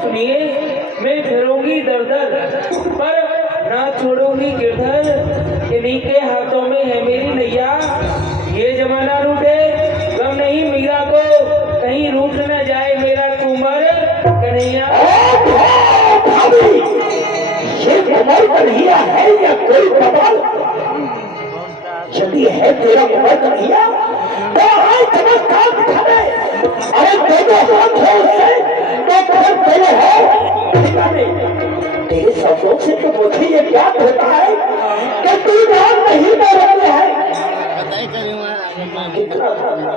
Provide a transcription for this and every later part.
सुनिए, मैं फिरूंगी दर दर पर ना छोड़ूंगी गिरधर। इन्हीं के हाथों में है मेरी नैया। ये जमाना रूठे गम नहीं मीरा को, कहीं रूठ न जाए मेरा कुंवर कन्हैया। ये कुंवर कन्हैया है या कोई बवाल? यदि है तेरा कुंवर कन्हैया तो आज चमत्कार दिखा दे। अरे दोनों हाथ है उससे तो फिर तेरे है। तेरे शब्दों से तो मुझे ये ज्ञात होता है कि तू जान नहीं दे रही है। कितना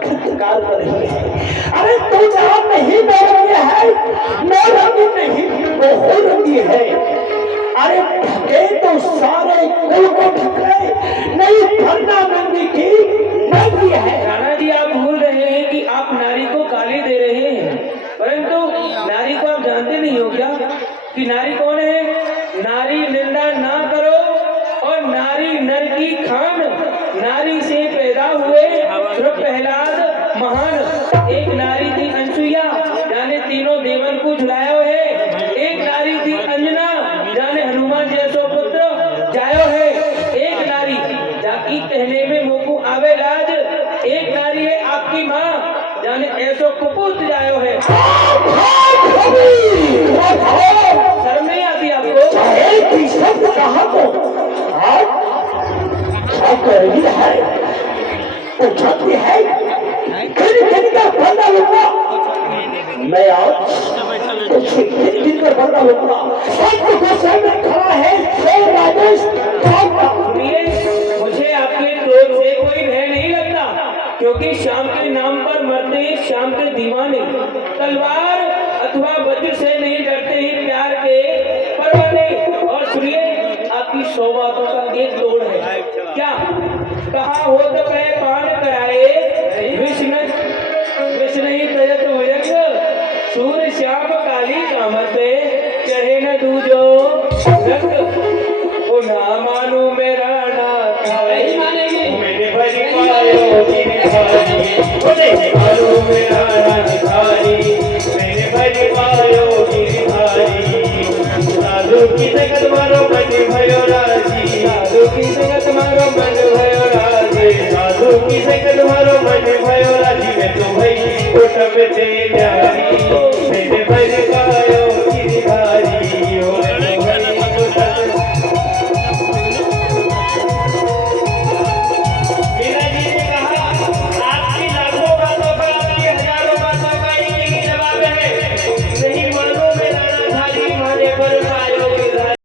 इंतजार कर रही है। अरे तू जान नहीं दे रही है, मैं रंगी नहीं वो हो रही है। अरे ढके तो सारे कुल को ढके, नहीं भरना नंदी की नंदी है। राणा जी, आप भूल रहे हैं कि आप नारी को गाली दे रहे हैं, परंतु नारी को आप जानते नहीं हो क्या कि नारी कौन है? नारी निंदा ना करो और नारी नर की खान। नारी से पैदा हुए प्रहलाद महान। एक नारी थी अनसुईया, जाने तीनों देवन को झुलायो है। एक नारी थी अंजना, जाने हनुमान जैसो पुत्र जायो है। एक नारी जाकी कहने में मोकू आवे लाज। एक नारी है आपकी माँ, जाने ऐसो कुपूत जायो है। शर्म नहीं आती आपको? कहा तो है उठाती है कर बंदा लूंगा मैं। आज कर बंदा लूंगा। में खड़ा है राजेश। मुझे आपके क्रोध से कोई भय नहीं लगता, क्योंकि शाम के नाम पर मरते हैं शाम के दीवाने। तलवार अथवा वज्र से नहीं डरते हैं प्यार के परवाने। और सुनिए, आपकी 100 बातों का एक तोड़ है। क्या कहा हो तो कहे पान कराए, विष नहीं तजत भुजंग। सूर्य श्याम काली कामत चढ़े न दूजो रंग। ओ ना मानू मेरा ना मानेगी मैंने भरी पायो की निखारी। मानू मेरा ना निखारी मैंने भरी पायो